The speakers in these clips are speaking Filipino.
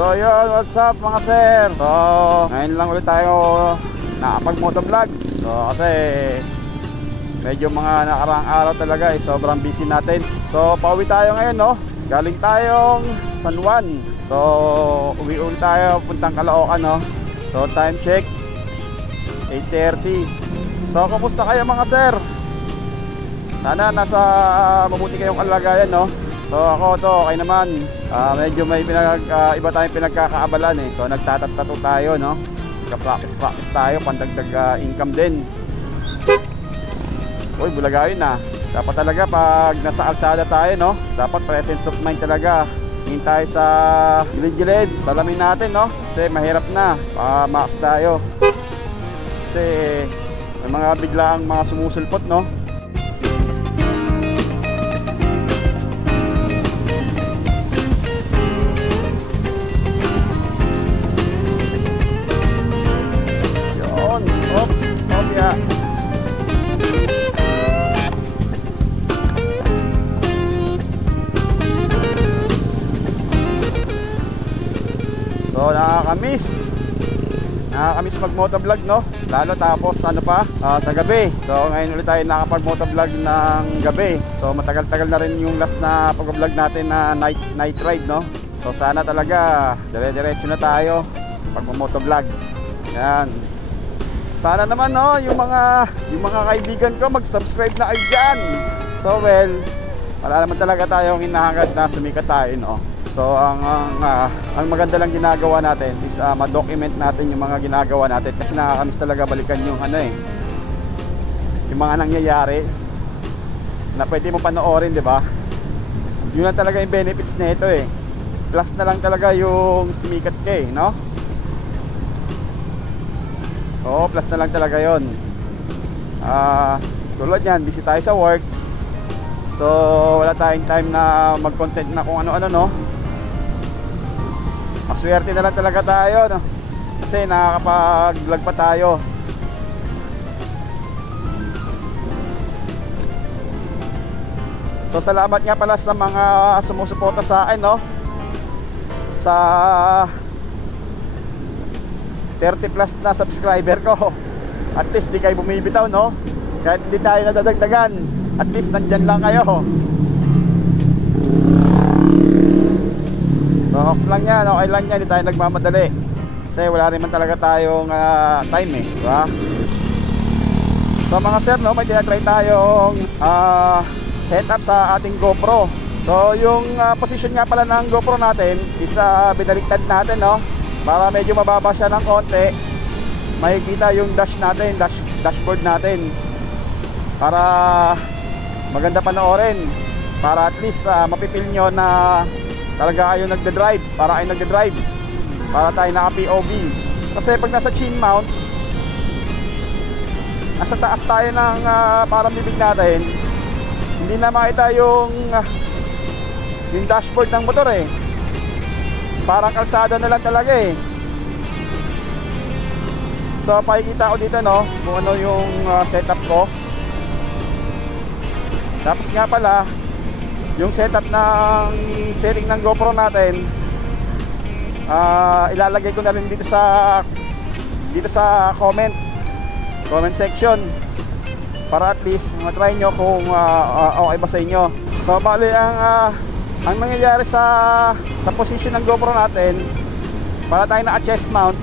So yun, what's up mga sir? So ngayon lang ulit tayo nakapag-motovlog. So kasi medyo mga nakaraang araw talaga sobrang busy natin. So pauwi tayo ngayon, no? Galing tayong San Juan. So uwi tayo puntang Caloocan, no? So time check 8:30. So kumusta kayo mga sir? Sana nasa mabuti kayong kalagayan, no? So ako to okay naman. Medyo may iba tayong pinagkakaabalan eh. So nagtatato tayo, no? Practice tayo pandagdag income din. Uy, bulaga yun ah. Dapat talaga pag nasa kalsada tayo, no? Dapat presence of mind talaga. Tingin tayo sa gilid-gilid, salamin natin, no? Kasi mahirap na, max tayo. Kasi may mga biglaang mga sumusulpot, no? Yun, oops, yeah. So nakakamiss mag-motovlog, no? Lalo tapos ano pa, sa gabi. So ngayon ulit tayo nakapag-motovlog ng gabi. So matagal-tagal na rin yung last na pag-vlog natin na night ride, no? So sana talaga dire-diretso na tayo pag-motovlog. Yan. Sana naman, no, yung mga kaibigan ko mag-subscribe na kayo dyan. So well, wala naman talaga tayong hinahangad na sumikat tayo, no? So ang maganda lang ginagawa natin is ma-document natin yung mga ginagawa natin kasi nakakamiss talaga balikan yung yung mga nangyayari na pwede mo panoorin, di ba? Yun lang talaga yung benefits nito eh. Plus na lang talaga yung sumikat ka eh, no? Oo, plus na lang talaga yun. Tulad yan, busy tayo sa work. So wala tayong time na mag-content na kung ano-ano, no? Maswerte na lang talaga tayo, no? Kasi nakakapag-vlog pa tayo. So salamat nga pala sa mga sumusuporta sa akin, no? Sa 30 plus na subscriber ko. At least di kayo bumibitaw, no? Kahit hindi tayo nadadagdagan, at least nandyan lang kayo. So ox lang yan, okay lang yan, hindi tayo nagmamadali. Kasi wala rin man talaga tayong time eh, diba? So mga sir, no, may tinatry tayong setup sa ating GoPro. So yung position nga pala ng GoPro natin is binaliktad natin, no? Para medyo mababa siya ng konti. Makikita yung dash natin, dashboard natin. Para maganda panoorin. Para at least mapipil nyo na talaga kayo nagde-drive, para tayo naka-POV. Kasi pag nasa chin mount, nasa taas tayo ng parang bibig natin, hindi na makita yung dashboard ng motor eh. Parang kalsada na lang talaga eh. So pakikita ko dito, no, kung ano yung setup ko. Tapos nga pala, yung setup ng setting ng GoPro natin, ilalagay ko na rin dito sa comment section para at least matry nyo kung okay ba sa inyo. So bali ang nangyayari sa position ng GoPro natin, para tayo naka chest mount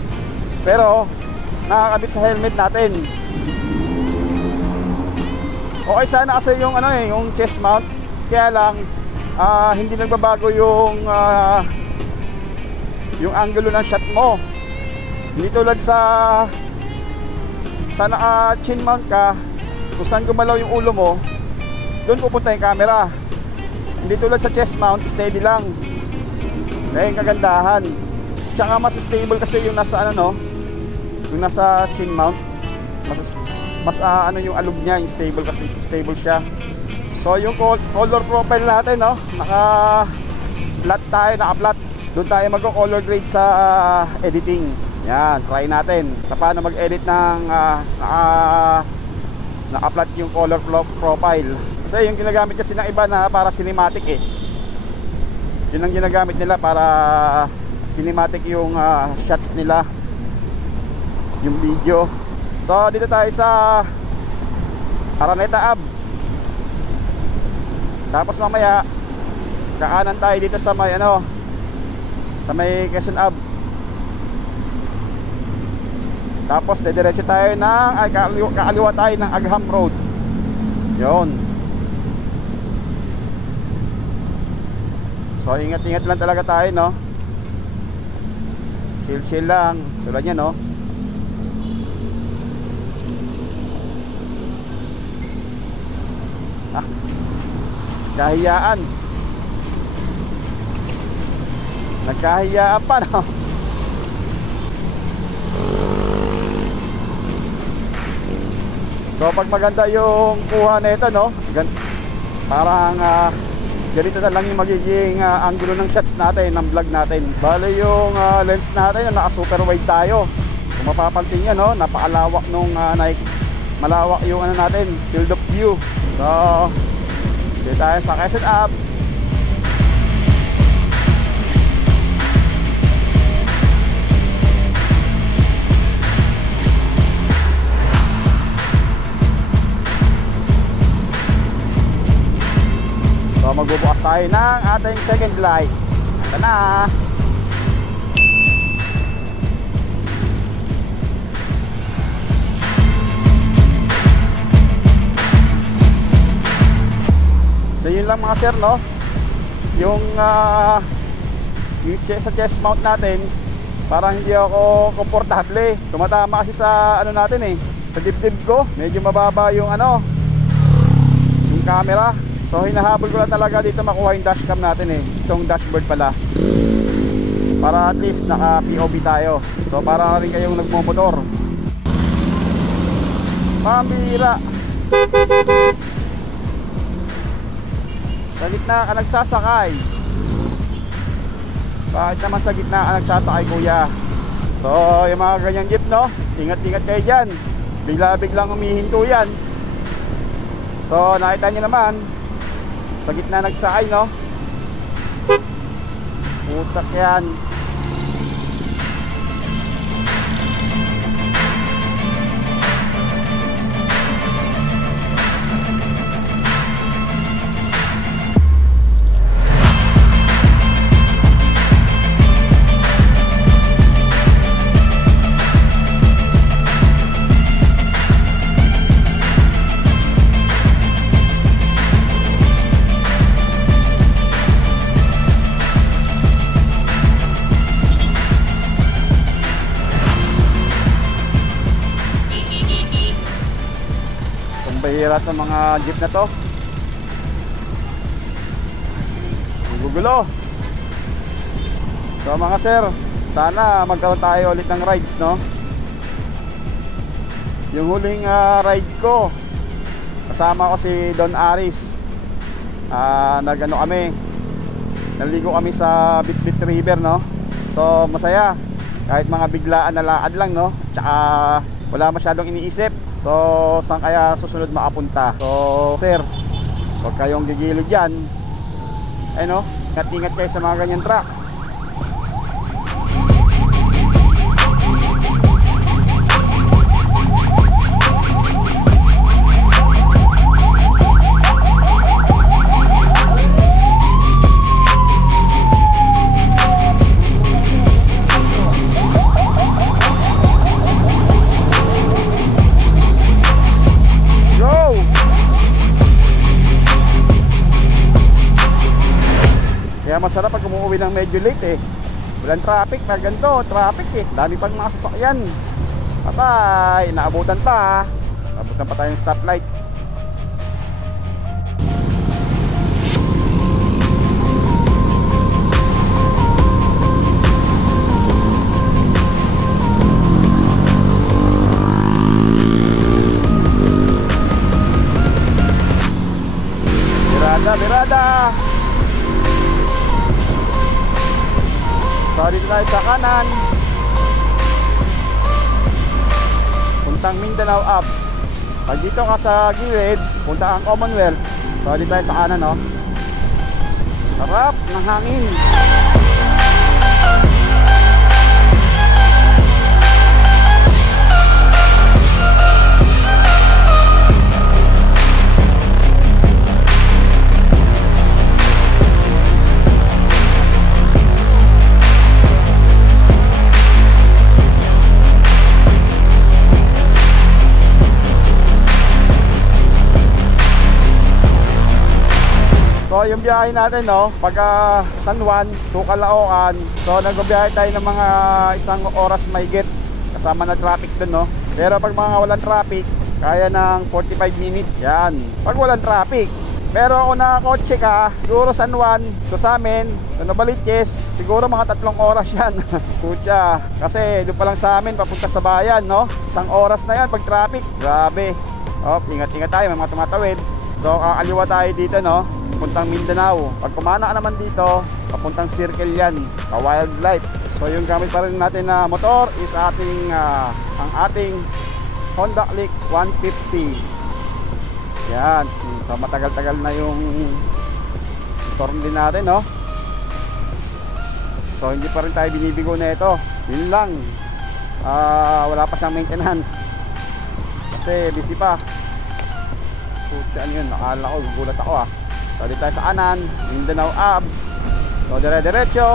pero nakakabit sa helmet natin. Okay sana kasi yung yung chest mount, kaya lang hindi nagbabago yung angulo ng shot mo. Hindi tulad sa naka chin mount ka, kung saan gumalaw yung ulo mo, doon pupunta yung camera. Hindi tulad sa chest mount, steady lang. Kaya yung kagandahan. Tsaka mas stable kasi yung nasa yung nasa chin mount. Mas yung alog niya, yung stable kasi stable siya. So yung color profile natin, no, naka-flat tayo, naka-flat. Doon tayo mag-color grade sa editing. Yan, try natin sa paano mag-edit ng naka-flat yung color profile. Kasi yung ginagamit kasi ng iba na para cinematic eh. Yun ang ginagamit nila para cinematic yung shots nila, yung video. So dito tayo sa Araneta Ave. Tapos mamaya kaanan tayo dito sa may sa may Quezon Ave. Tapos diretso tayo ng kaaliwa tayo ng Agham Road. Yun. So ingat-ingat lang talaga tayo, no? Chill lang. Tulad niya, no? Kahiyaan. Nagkahiyaan pa, no? So pag maganda yung kuha na ito, no? Parang ganito na lang yung magiging angulo ng shots natin, ng vlog natin. Bale yung lens natin, naka super wide tayo. Kung mapapansin nyo, no? Napakalawak nung malawak yung natin, field of view. So dito tayo sa Quezon Ave. So magbubukas tayo ng ating second light. Ito na. So yun lang mga sir, no? Yung sa chest mount natin, parang hindi ako komportable. Tumatama kasi sa natin sa dibdib ko. Medyo mababa yung yung camera. So hinahabol ko lang talaga dito makuha yung dashcam natin itong dashboard pala, para at least naka POV tayo. So para rin kayong nagmomotor. Pambira. Sa gitna ka nagsasakay. Bakit naman sa gitna ka nagsasakay, kuya? So yung mga ganyang jeep, no? Ingat-ingat kayo dyan. Bigla-biglang humihinto yan. So nakita nyo naman, sa gitna nagsakay, no? Putak yan. Lahat ng mga jeep na to gugulo. So mga sir, sana magkaroon tayo ulit ng rides, no? Yung huling ride ko, kasama ko si Don Aris. Kami, naligo kami sa Bitbit River, no? So masaya, kahit mga biglaan na lakad lang, no? Tsaka wala masyadong iniisip. So saan kaya susunod makapunta? So sir, huwag kayong gigilid dyan. No? Ingat-ingat kayo sa mga ganyan truck. Kaya masarap pag umuwi ng medyo late walang traffic, na ganito, traffic dami pang mga sasakyan. Patay, naabutan pa. Naabutan pa tayo ng stoplight. Birada. So dito tayo sa kanan, puntang Mindanao Ave. Pag dito ka sa gilid, punta ang Commonwealth. So dito tayo sa kanan, no? Sarap ng hangin. yung biyahe natin, no, pagka San Juan to Caloocan, so nagbiyahe tayo ng mga 1 oras mahigit kasama na traffic dun, no. Pero pag mga walang traffic, kaya ng 45 minutes. Yan, pag walang traffic. Pero kung nakakotse ka, siguro San Juan to sa amin, to Novaliches, siguro mga 3 oras yan. Pucha, kasi doon pa lang sa amin papunta sa bayan, no, 1 oras na yan pag traffic. Grabe. Oh, ingat-ingat tayo, may mga tumatawid. So kakaliwa tayo dito, no, papuntang Mindanao. Pag kumana ka naman dito, papuntang Circle yan, sa Wildlife. So yung gamit pa rin natin na motor is ating ang ating Honda Click 150. Yan, so matagal-tagal na yung motor din natin, no. So hindi pa rin tayo binibigo na ito. Yun lang, wala pa siyang maintenance kasi busy pa. Puti, ano yun, nakala ko, gugulat ako So dito tayo sa kanan, Mindanao Ave. So dire-diretso.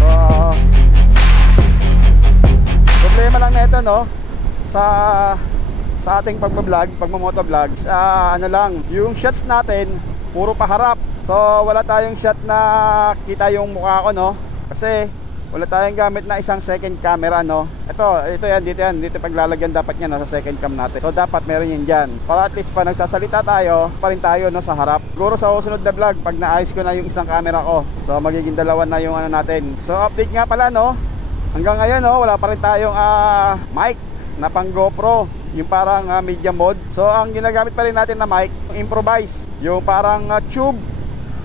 So problema lang na ito, no, sa ating pagbablog, pagmamotovlog, ano lang, yung shots natin puro paharap. So wala tayong shot na kita yung mukha ko, no, kasi wala tayong gamit na isang second camera, no. Ito yan, dito paglalagyan dapat niya, no, sa second cam natin. So dapat meron yan dyan, para at least pa nagsasalita tayo, pa rin tayo, no, sa harap. Siguro sa susunod na vlog, pag naayos ko na yung isang camera ko, so magiging 2 na yung ano natin. So update nga pala, no, hanggang ngayon, no, wala pa rin tayong mic na pang GoPro, yung parang media mode. So ang ginagamit pa rin natin na mic, improvise, yung parang tube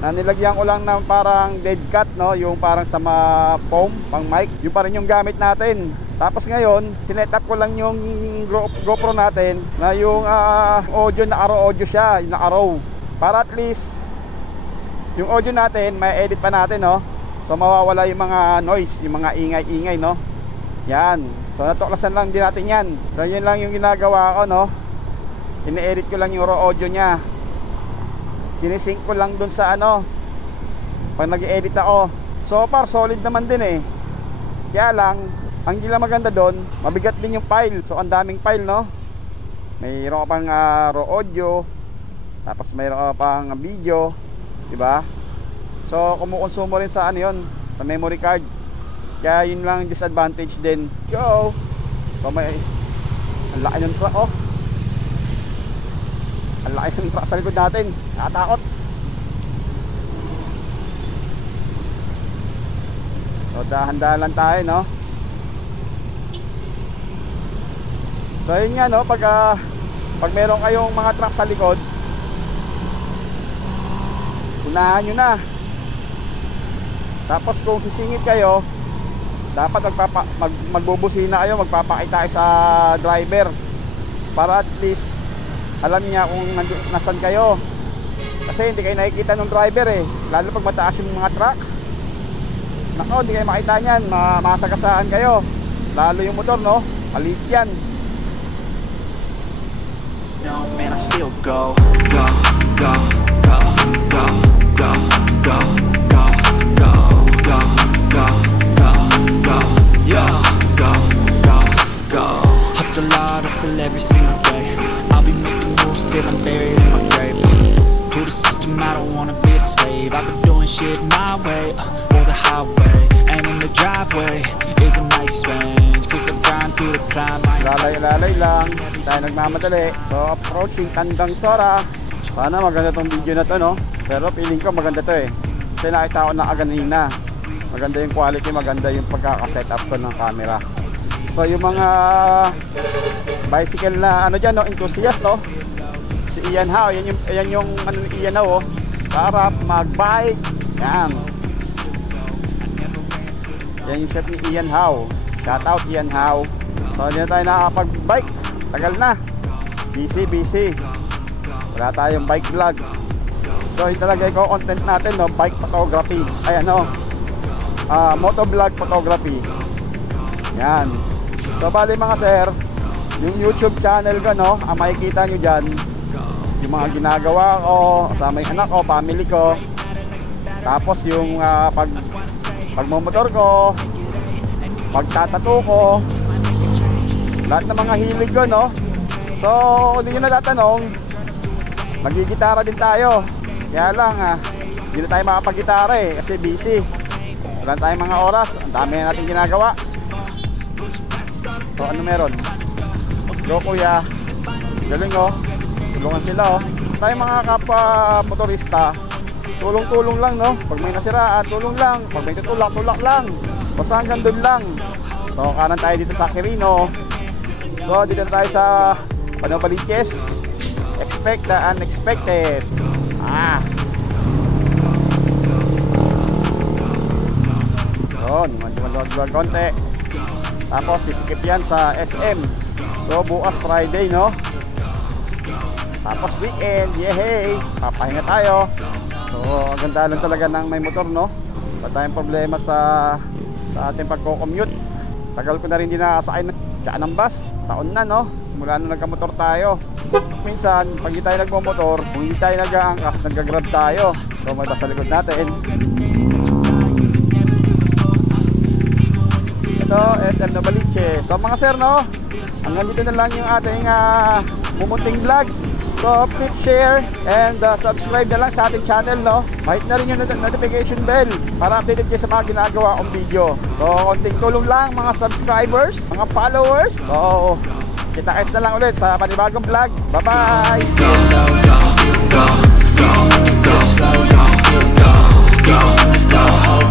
na nilagyan ko lang ng parang dead cat, no, yung parang sa foam pang mic, yung pa rin yung gamit natin. Tapos ngayon sinet up ko lang yung GoPro natin na yung audio, na arrow audio siya, yung na arrow, para at least yung audio natin may edit pa natin, no. So mawawala yung mga noise, yung mga ingay-ingay, no. Yan, so natuklasan lang din natin yan. So yun lang yung ginagawa ko, no, ini-edit ko lang yung raw audio nya, sinisync ko lang dun sa ano pag nag-edit ako. So far solid naman din eh, kaya lang ang hindi lang maganda doon, mabigat din yung file. So ang daming file, no, mayroon ka pang raw audio, tapos mayroon ka pang video, diba? So kumukonsumo rin sa ano yun, sa memory card. Kaya yun lang disadvantage din. Go! So may ang laki ng truck, oh, ang laki ng truck sa likod natin, nakatakot. So dahan-dahan lang tayo, no. So yun nga, no, pag meron kayong mga truck sa likod, unahan nyo na. Tapos kung sisingit kayo, dapat magbubusina kayo, magpapakita kayo sa driver, para at least alam niya kung nasan kayo. Kasi hindi kayo nakikita ng driver eh, lalo pag mataas yung mga truck. Nako, hindi kayo makita niyan, masagasaan kayo. Lalo yung motor, no, maliit yan. No, man, I still go, go, go, go, go, go, go, go, go, go, go, go, go, yo, go, go, go. Hustle hard, hustle every single day. I'll be making moves till I'm buried in my grave. To the system, I don't wanna be a slave. I've been doing shit my way, or the highway. And in the driveway is a nice range, cause I grind through the climb. Lalay-lalay lang, tayo nagmamadali. So approaching Tandang Sora. Sana maganda tong video na to, no. Pero feeling ko maganda to eh, kasi nakita ko na kaganina. Maganda yung quality, maganda yung pagkakaset up ko ng camera. So yung mga bicycle na ano dyan, no, enthusiast, no, si Ian Hao, yan yung ano ni Ian Hao, para mag-bike. Yan yung chat ni Ian Hao. Shout out Ian Hao. So hindi na tayo nakakapag-bike, tagal na, busy. Wala tayong bike vlog. So ito talaga yung content natin, no, bike photography. Ay ano, motovlog photography. Yan. So bali mga sir, yung YouTube channel ko, no, ang makikita nyo dyan, yung mga ginagawa ko kasama yung anak ko, family ko. Tapos yung pagmumotor ko, pagtatato ko, lahat ng mga hilig ko, no? So, kung hindi nyo natatanong, magigitara din tayo. Kaya lang, hindi na tayo makapag-gitara kasi busy. Wala tayong mga oras, ang dami na natin ginagawa. So, ano meron? Go kuya, galing oh, tulungan sila oh. Tayong mga kapwa motorista, tulong-tulong lang, no? Pag may nasiraan, tulong lang. Pag may tutulak, tulak lang. Basta hanggang doon lang. So, kanan tayo dito sa Quirino. So, dito na tayo sa Panopaliches. Expect the unexpected. So, duman konti. Tapos, sisikip yan sa SM. So, bukas Friday, no? Tapos weekend, yehey! Papahinga tayo. So, ang ganda lang talaga ng may motor, no? Wala tayong problema sa ating pagko-commute. Tagal ko na rin din nakasakay ng bus. Taon na, no? Mula na nagkamotor tayo. Minsan, pag hindi tayo nagmamotor, kung hindi tayo nag-aangkas, nag-grab tayo. So, may bus sa likod natin. Ito, SM Novaliches. So, mga sir, no? Hanggang dito na lang yung ating mumunting vlog. So, click, share, and subscribe na lang sa ating channel, no? Mahit na rin yung notification bell para updated kayo sa mga ginagawa kong video. So, konting tulong lang mga subscribers, mga followers. So, kita-kits na lang ulit sa panibagong vlog. Bye-bye! Go, go, go, go, go, go, go, go, go, go, go, go.